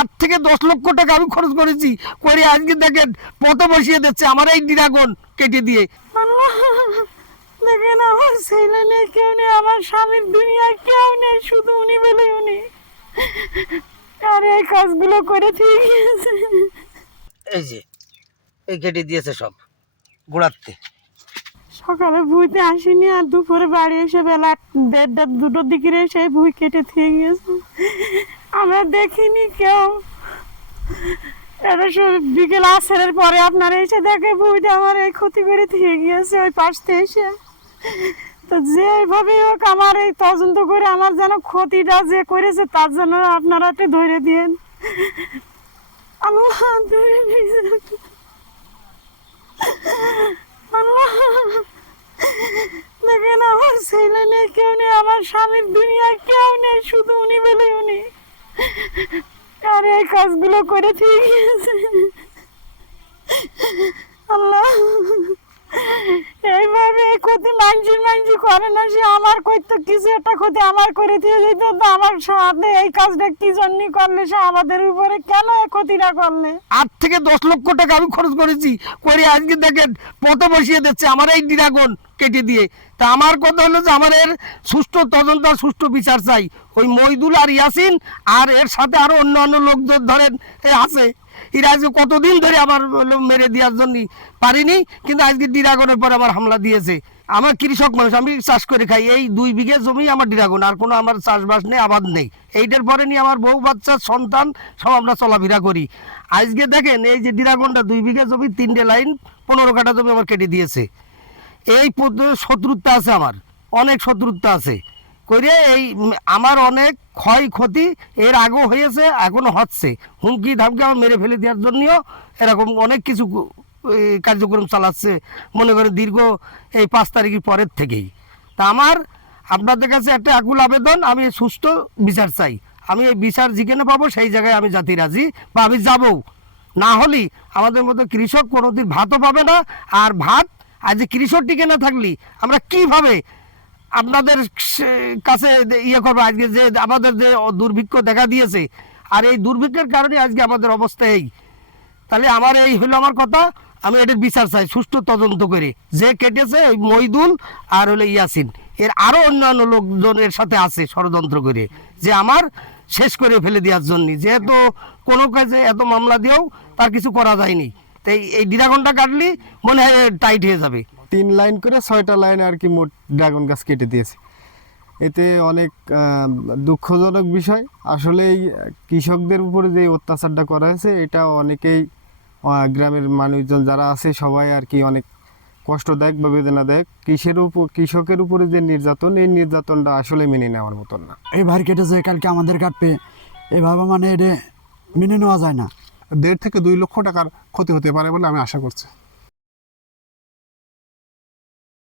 8 থেকে 10 লক্ষ টাকা আমি খরচ করেছি, করে আজকে দেখেন পথে বসিয়ে দিচ্ছে আমার এই ড্রাগন কেটে দিয়ে। আল্লাহ, দেখেন আমার ছেলে নেই, কেউ নেই, আমার স্বামীর দুনিয়ায় কেউ নেই, শুধু উনি বলে উনি। আর এই কাজগুলো করে ঠিক আছে। এই যে এই কেটে দিয়েছে সব গোড়াতে। সকালে ভুইতে আসিনি, আর দুপুরে বাড়ি এসে বেলা 1:30 2টোর দিকে এসে ভুই কেটে থেকে গেছে। আমরা দেখিনি কেউ। এটা বিকেল আসরের পরে আপনারা এসে দেখে ভুইটা আমার এই ক্ষতি করে থেকে গিয়েছে ওই পাশ থেকে এসে। তো যেভাবে হোক আমার এই তদন্ত করে আমার যেন ক্ষতিটা যে করেছে তার জন্য আপনারা একটু ধরে দিন। আল্লাহ ধরে দিয়েছে। আল্লাহ, দেখেন আমার ছেলে নেই, কেউ নেই, আমার স্বামীর দুনিয়ায় কেউ নেই, শুধু উনি বলে উনি। আর এই কাজগুলো করে ঠিক আছে। আল্লাহ, এইভাবে ক্ষতি মানসি করে না, সে আমার করতো কিছু একটা ক্ষতি আমার করে দিয়ে যেত। তো আমার সাথে এই কাজটা কি জন্য করলে, সে আমাদের উপরে কেন এই ক্ষতিটা করলে? 8 থেকে 10 লক্ষ টাকা আমি খরচ করেছি, করে আজকে দেখেন পথে বসিয়ে দিচ্ছে আমার এই ড্রাগন কেটে দিয়ে। তা আমার কথা হলো যে আমার এর সুষ্ঠু তদন্ত আর সুষ্ঠু বিচার চাই। ওই মইদুল আর ইয়াসিন আর এর সাথে আরো অন্যান্য লোকজন ধরেন আছে, এরা আজকে কতদিন ধরে আমার মেরে দেওয়ার জন্য পারিনি, কিন্তু আজকে ড্রাগনের পর আমার হামলা দিয়েছে। আমার কৃষক মানুষ, আমি চাষ করে খাই, এই 2 বিঘে জমি আমার ড্রাগন, আর কোনো আমার চাষবাস নেই, আবাদ নেই। এইটার পরে নিয়ে আমার বউ বাচ্চা সন্তান সব আমরা চলাফেরা করি। আজকে দেখেন এই যে ড্রাগনটা 2 বিঘা জমি 3টে লাইন 15 কাঠা জমি আমার কেটে দিয়েছে। এই শত্রুতা আছে, আমার অনেক শত্রুতা আছে করে এই আমার অনেক ক্ষয়ক্ষতি এর আগেও হয়েছে, এখনো হচ্ছে। হুমকি ধামকি আমার মেরে ফেলে দেওয়ার জন্যও এরকম অনেক কিছু কার্যক্রম চালাচ্ছে, মনে করেন দীর্ঘ এই 5 তারিখের পরের থেকেই। তা আমার আপনাদের কাছে একটা আকুল আবেদন, আমি সুস্থ বিচার চাই। আমি এই বিচার যেখানে পাবো সেই জায়গায় আমি জাতি রাজি, বা আমি যাবো। না হলেই আমাদের মতো কৃষক কোনোদিন ভাতও পাবে না। আর ভাত আজ কৃষক টিকে না থাকলে আমরা কিভাবে আপনাদের কাছে ইয়ে করবো? আজকে যে আমাদের যে দুর্ভিক্ষ দেখা দিয়েছে, আর এই দুর্ভিক্ষের কারণে আজকে আমাদের অবস্থা এই। তাহলে আমার এই হলো আমার কথা, আমি এটার বিচার চাই সুষ্ঠু তদন্ত করে। যে কেটেছে ওই মইদুল আর হলো ইয়াসিন, এর আরও অন্যান্য লোকজন এর সাথে আছে ষড়যন্ত্র করে, যে আমার শেষ করে ফেলে দেওয়ার জন্য। যেহেতু কোনো কাজে এত মামলা দিয়েও তার কিছু করা যায়নি, তাই এই ড্রাগনটা কাটলি মনে হয় টাইট হয়ে যাবে। 3 লাইন করে 6টা লাইন আর কি মোট ড্রাগন গাছ কেটে দিয়েছে। এতে অনেক দুঃখজনক বিষয়। আসলে এই কৃষকদের উপরে যে অত্যাচারটা করা হয়েছে, এটা অনেকেই গ্রামের মানুষজন যারা আছে সবাই আর কি অনেক কষ্টদায়ক বা বেদনাদায়ক। কৃষকের উপরে যে নির্যাতন, এই নির্যাতনটা আসলে মেনে নেওয়ার মতন না। এই ভাই কেটেছে, কালকে আমাদের কাটবে, এইভাবে মানে এটা মেনে নেওয়া যায় না। 1.5 থেকে 2 লক্ষ টাকার ক্ষতি হতে পারে বলে আমি আশা করছি।